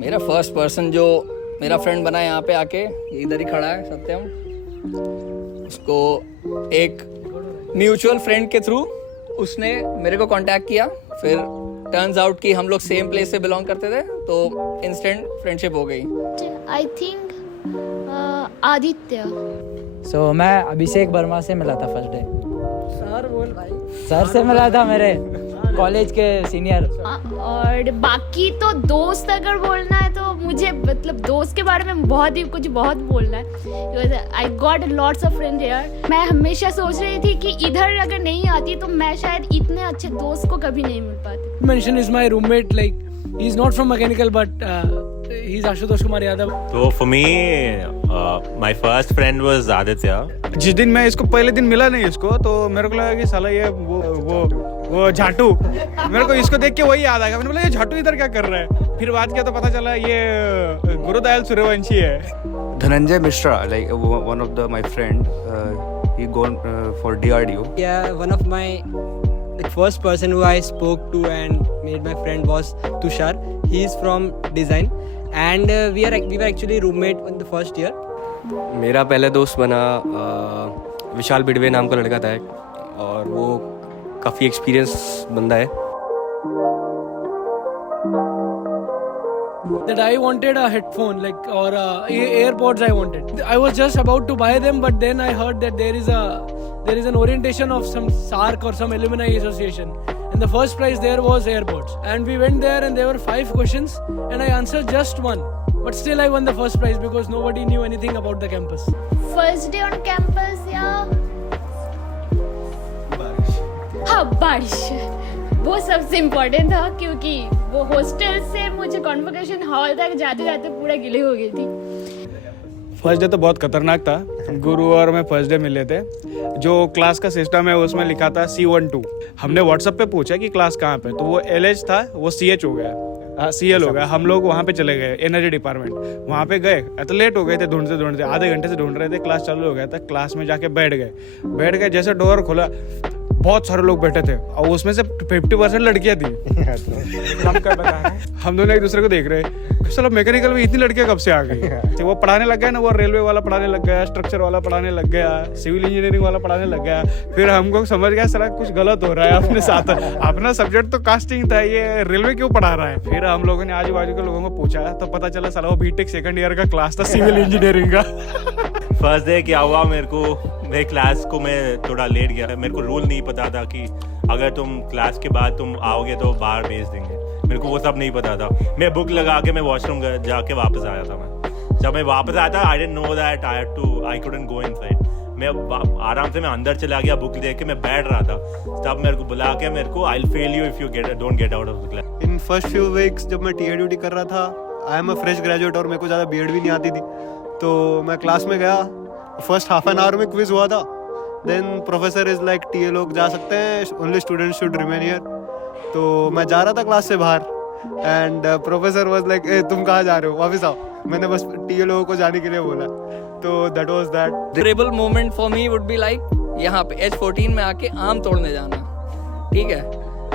मेरा first person जो मेरा फ्रेंड बना यहाँ पे आके, इधर ही खड़ा है सत्यम, उसको एक म्यूचुअल फ्रेंड के थ्रू उसने मेरे को कांटेक्ट किया, फिर टर्न्स आउट कि हम लोग सेम प्लेस से बिलोंग करते थे, तो इंस्टेंट फ्रेंडशिप हो गई। I think Aditya. सो मैं अभिषेक वर्मा से मिला था फर्स्ट डे। सर बोल भाई। सर से मिला था, मेरे कॉलेज के सीनियर। और बाकी तो दोस्त अगर बोलना है तो मुझे मतलब दोस्त के बारे में बहुत बोलना है। I got lots of friend here. मैं हमेशा सोच रही थी कि इधर अगर नहीं आती तो मैं शायद इतने अच्छे दोस्त को कभी नहीं मिल पाती। Mention is my roommate, like he's not from mechanical but he's Ashutosh Kumar Yadav. So for me, my first friend was Aditya. जिस दिन मैं इसको पहले दिन मिला नहीं इसको, तो मेरे को लगा कि साला ये वो झाटू, मेरे को इसको देख के वही याद आ गया। मैंने बोला ये झाटू इधर क्या कर रहा है, फिर बात किया तो पता चला ये गुरुदयाल सूर्यवंशी है। Dhananjay Mishra, like one of my friend, he gone for DRDO. Yeah, one of my first person who I spoke to and made my friend was Tushar. He is from design and we were actually roommate in the first year. मेरा पहला दोस्त बना विशाल बिडवे नाम का लड़का था एक, और वो काफ़ी एक्सपीरियंस बंदा है। That I wanted a headphone, like, or AirPods I wanted. I was just about to buy them, but then I heard that there is an orientation of some SARC or some alumni association, and the first prize there was AirPods. And we went there, and there were 5 questions, and I answered just one. But still I won the first prize because nobody knew anything about the campus. First day on campus या हाँ बारिश, वो सबसे important था क्योंकि वो hostel से मुझे कॉन्वोकेशन हॉल तक जाते जाते पूरा गिले हो गई थी। फर्स्ट डे तो बहुत खतरनाक था। गुरु और मैं फर्स्ट डे मिले थे। जो क्लास का सिस्टम है उसमें लिखा था C12। हमने व्हाट्सएप पे पूछा कि क्लास कहाँ पे, तो वो LH था, वो CH हो गया, CL हो गया। हम लोग वहाँ पे चले गए, एनर्जी डिपार्टमेंट। वहाँ पे गए तो लेट हो गए थे, ढूंढते आधे घंटे से ढूंढ रहे थे। क्लास चालू हो गया था, क्लास में जाके बैठ गए। जैसे डोर खुला, बहुत सारे लोग बैठे थे और उसमें से 50% लड़कियां थी। हम दोनों एक दूसरे को देख रहे, चलो मैकेनिकल में इतनी लड़कियां कब से आ गई। वो पढ़ाने लग गया ना, वो रेलवे वाला पढ़ाने लग गया, स्ट्रक्चर वाला पढ़ाने लग गया, सिविल इंजीनियरिंग वाला पढ़ाने लग गया। फिर हमको समझ गया साला कुछ गलत हो रहा है अपने साथ। अपना सब्जेक्ट तो कास्टिंग था, ये रेलवे क्यों पढ़ा रहा है। फिर हम लोगों ने आजू बाजू के लोगों को पूछा तो पता चला साला वो बीटेक सेकंड ईयर का क्लास था, सिविल इंजीनियरिंग का। फर्स्ट डे क्या हुआ, मेरे क्लास को मैं थोड़ा लेट गया। मेरे को रूल नहीं पता था कि अगर तुम क्लास के बाद तुम आओगे तो बाहर भेज देंगे। मेरे को वो सब नहीं पता था। मैं बुक लगा के मैं वॉशरूम जाके वापस आया था। मैं जब मैं वापस आया था, I didn't know that I couldn't go inside. मैं आराम से मैं अंदर चला गया, बुक देख के मैं बैठ रहा था। तब मेरे को बुला के मेरे को, I will fail you if you don't get out of the class. In first few weeks जब मैं टीए ड्यूटी कर रहा था, I am a fresh graduate और मेरे को ज़्यादा बीएड भी नहीं आती थी, तो मैं क्लास में गया। फर्स्ट हाफ एन आवर में क्विज हुआ था। Then professor is like TA लोग जा सकते हैं, only students should remain here. तो मैं जा रहा था क्लास से बाहर एंड प्रोफेसर वाज लाइक तुम कहाँ जा रहे हो, वापस आओ। मैंने बस टीए लोगों को जाने के लिए बोला। तो that was that. Memorable moment for me would be like यहाँ पे H14 में आके आम तोड़ने जाना। ठीक है,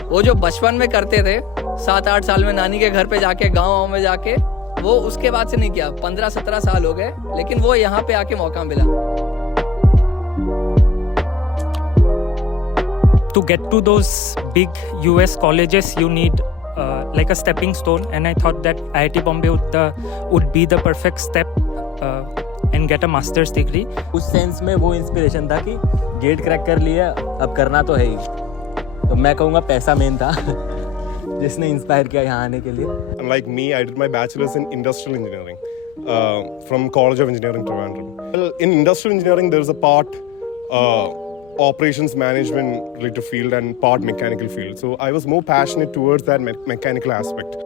वो जो बचपन में करते थे 7-8 साल में नानी के घर पे जाके, गाँव में जाके, वो उसके बाद से नहीं किया। 15-17 साल हो गए, लेकिन वो यहाँ पे आके मौका मिला। To get to those big US colleges, you need like a stepping stone, and I thought that IIT Bombay would be the perfect step and get a master's degree. उस सेंस में वो इंस्पिरेशन था कि gate crack कर लिया, अब करना तो है ही। तो मैं कहूँगा पैसा मेन था जिसने इंस्पायर किया यहाँ आने के लिए। Like me, I did my bachelor's in industrial engineering from College of Engineering, Trivandrum. Well, in industrial engineering, there's a part operations management related field and part mechanical field. So I was more passionate towards that mechanical aspect.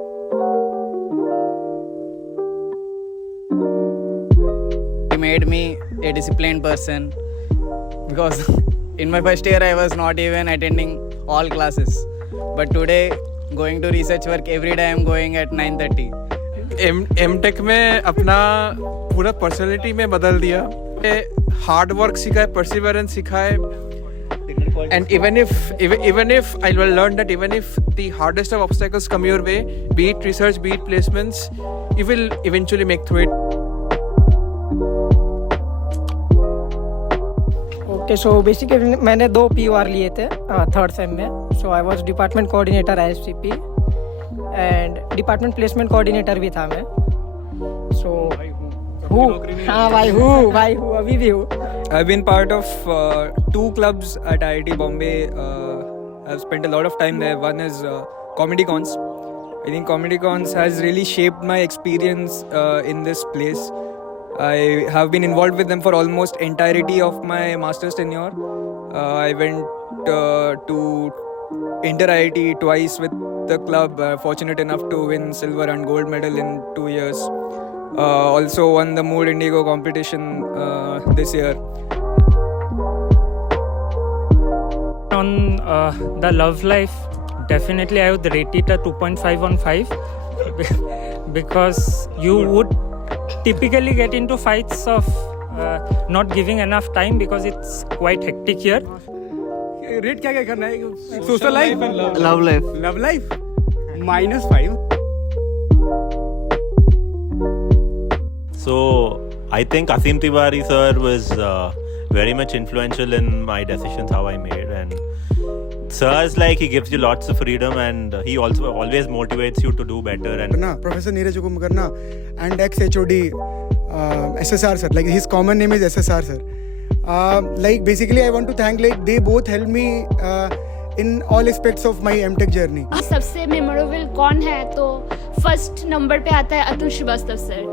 He made me a disciplined person because in my first year I was not even attending all classes. But today, going to research work every day, I'm going at 9:30. M.Tech में अपना पूरा personality में बदल दिया। Hard work सिखाए, perseverance सिखाए, And even if I will learn that even if the hardest of obstacles come your way, be it research, be it placements, you will eventually make through it. Okay so basically मैंने 2 POR लिए थे third sem में. So I was department coordinator IFCP and department placement coordinator भी था मैं. सो हाँ भाई हूँ अभी भी हूँ. I've been part of 2 clubs at IIT Bombay. I've spent a lot of time there. One is Comedy Cons. I think Comedy Cons has really shaped my experience in this place. I have been involved with them for almost entirety of my master's tenure. I went to Inter-IIT twice with the club. Fortunate enough to win silver and gold medal in 2 years. Also won the Mood Indigo competition this year. On the love life, definitely I would rate it a 2.5 on 5 because you would typically get into fights of not giving enough time because it's quite hectic here. Rate क्या करना है? Social life, love life -5. So I think Asim Tiwari sir was very much influential in my decisions how I made, and sir's like he gives you lots of freedom and he also always motivates you to do better. And Professor Neeraj Kumkarna and ex-HOD SSR sir, like his common name is SSR sir. Like basically I want to thank, like they both helped me in all aspects of my MTech journey. सबसे memorable कौन है तो first number पे आता है Atul Shrivastava sir.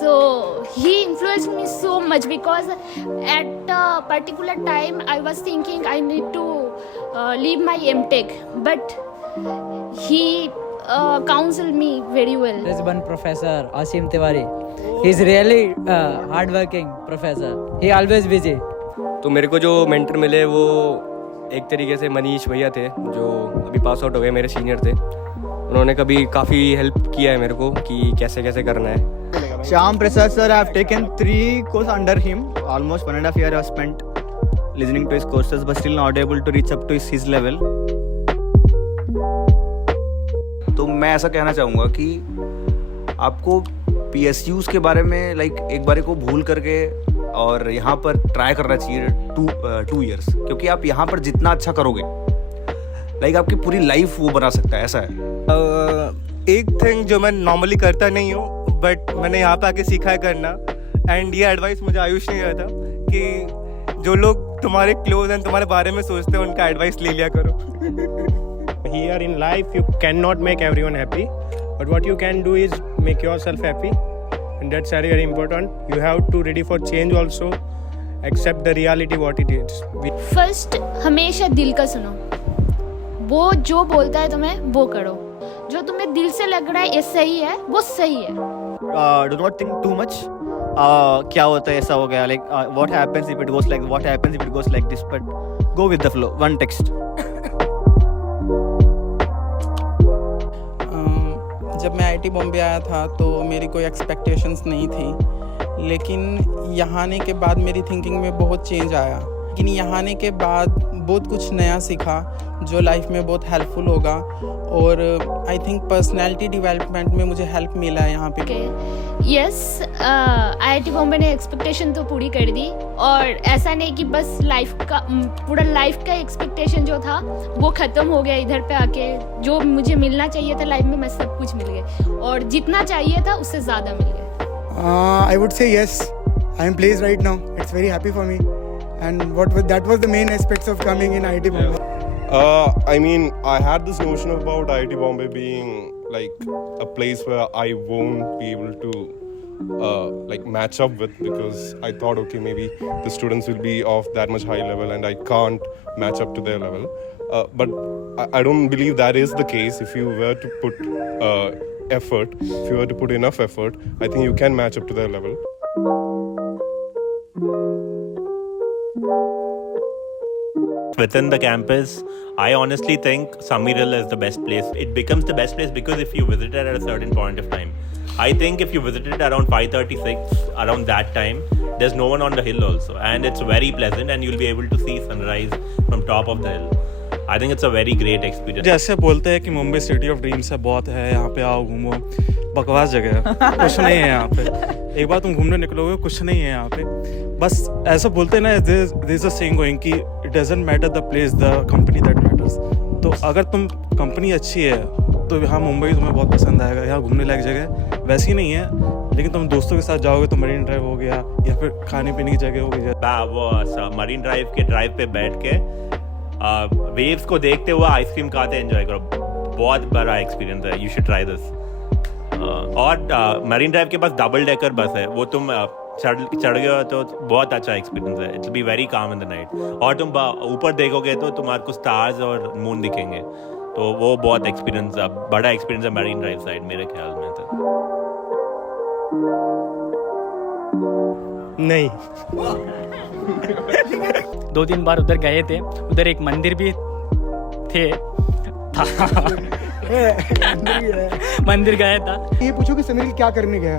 So he influenced me so much because at a particular time I was thinking I need to leave my MTech, but he counseled me very well. There's one professor, Asim Tiwari. He's really hardworking professor. He always busy. तो मेरे को जो mentor मिले वो एक तरीके से मनीष भैया थे जो अभी पास आउट हो गए, मेरे सीनियर थे. उन्होंने कभी काफ़ी हेल्प किया है मेरे को कि कैसे कैसे करना है. Shyam Prasad sir, I have taken 3 courses under him. Almost 1.5 years I have spent listening to his courses, but still not able to reach up to his level. तो मैं ऐसा कहना चाहूँगा कि आपको PSUs के बारे में एक बार को भूल करके और यहाँ पर ट्राई करना चाहिए 2 years, क्योंकि आप यहाँ पर जितना अच्छा करोगे आपकी पूरी लाइफ वो बना सकता है. ऐसा है. एक थिंग जो मैं नॉर्मली करता नहीं हूँ बट मैंने यहाँ पे आके सीखा है करना, एंड ये एडवाइस मुझे आयुष ने दिया था कि जो लोग तुम्हारे क्लोज हैं, तुम्हारे बारे में सोचते हैं, उनका एडवाइस ले लिया करो. Here in life you cannot make everyone happy, but what you can do is make yourself happy, and that's very very important. You have to ready for change also, accept the reality what it is. First हमेशा दिल का सुनो. वो जो बोलता है तुम्हें वो करो. जो तुम्हें दिल से लग रहा है ये सही है वो सही है. Do not think too much. क्या होता है ऐसा हो गया, like what happens if it goes like, what happens if it goes like this, but go with the flow. One text. जब मैं IIT बॉम्बे आया था तो मेरी कोई एक्सपेक्टेशंस नहीं थी, लेकिन यहाँ आने के बाद मेरी थिंकिंग में बहुत चेंज आया. लेकिन यहाँ आने के बाद बहुत कुछ नया सीखा जो लाइफ में बहुत हेल्पफुल होगा, और आई थिंक पर्सनैलिटी डेवलपमेंट में मुझे हेल्प मिला है यहाँ पे. यस, IIT बॉम्बे ने एक्सपेक्टेशन तो पूरी कर दी, और ऐसा नहीं कि बस लाइफ का पूरा लाइफ का एक्सपेक्टेशन जो था वो ख़त्म हो गया. इधर पे आके जो मुझे मिलना चाहिए था लाइफ में मैं सब कुछ मिल गया, और जितना चाहिए था उससे ज़्यादा मिल गया. I would say yes. I am pleased right now. It's very happy for me. And that was the main aspects of coming in IIT Bombay. I mean, I had this notion about IIT Bombay being like a place where I won't be able to match up with, because I thought, okay, maybe the students will be of that much high level and I can't match up to their level. But I don't believe that is the case. If you were to put effort, if you were to put enough effort, I think you can match up to their level. Within the campus, I honestly think Samiril is the best place. It becomes the best place because if you visit it at a certain point of time. I think if you visit it around 5:36, around that time, there's no one on the hill also, and it's very pleasant, and you'll be able to see sunrise from top of the hill. I think it's a very great experience. जैसे बोलते हैं कि Mumbai city of dreams है, बहुत है, यहाँ पे आओ घूमो, बकवास जगह है, कुछ नहीं है यहाँ पे। एक बार तुम घूमने निकलोगे, कुछ नहीं है यहाँ पे। बस ऐसा बोलते हैं ना, there is a saying going कि it doesn't matter the place, the company that matters. तो अगर तुम कंपनी अच्छी है तो यहाँ मुंबई तुम्हें बहुत पसंद आएगा। यहाँ घूमने लायक जगह वैसी नहीं है, लेकिन तुम दोस्तों के साथ जाओगे तो मरीन ड्राइव हो गया या फिर खाने पीने की जगह हो गई। वो मरीन ड्राइव के ड्राइव पे बैठ के वेव्स को देखते हुए आइसक्रीम खाते एंजॉय करो, बहुत बड़ा एक्सपीरियंस है, यू शुड ट्राई दिस। और मरीन ड्राइव के पास डबल डेकर बस है, वो तुम चढ़ गए हो तो बहुत अच्छा एक्सपीरियंस है, it will be very calm in the night. और तुम ऊपर देखोगे तो तुम्हारे को स्टार्स और मून दिखेंगे, तो वो बहुत एक्सपीरियंस, बड़ा एक्सपीरियंस है मरीन ड्राइव साइड मेरे ख्याल में तो। नहीं 2-3 बार उधर गए थे, उधर एक मंदिर भी थे मंदिर गया था। ये पूछो कि समीर क्या करने गया।